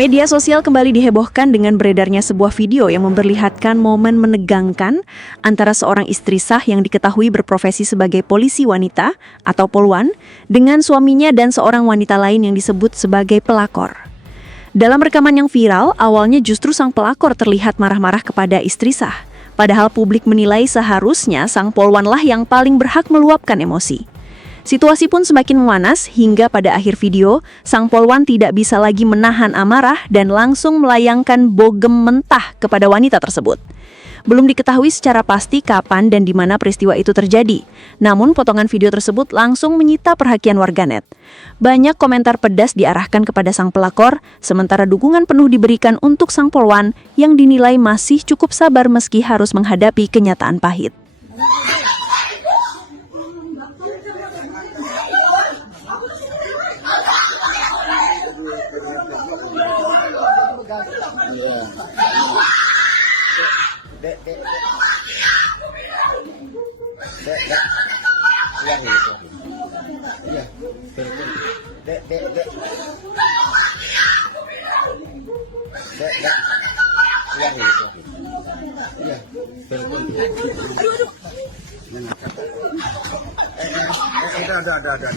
Media sosial kembali dihebohkan dengan beredarnya sebuah video yang memperlihatkan momen menegangkan antara seorang istri sah yang diketahui berprofesi sebagai polisi wanita atau polwan dengan suaminya dan seorang wanita lain yang disebut sebagai pelakor. Dalam rekaman yang viral, awalnya justru sang pelakor terlihat marah-marah kepada istri sah, padahal publik menilai seharusnya sang polwanlah yang paling berhak meluapkan emosi. Situasi pun semakin memanas hingga pada akhir video, sang polwan tidak bisa lagi menahan amarah dan langsung melayangkan bogem mentah kepada wanita tersebut. Belum diketahui secara pasti kapan dan di mana peristiwa itu terjadi. Namun potongan video tersebut langsung menyita perhatian warganet. Banyak komentar pedas diarahkan kepada sang pelakor, sementara dukungan penuh diberikan untuk sang polwan yang dinilai masih cukup sabar meski harus menghadapi kenyataan pahit. Dek. Yang itu. Iya. Dek. Yang itu. Iya. Ada.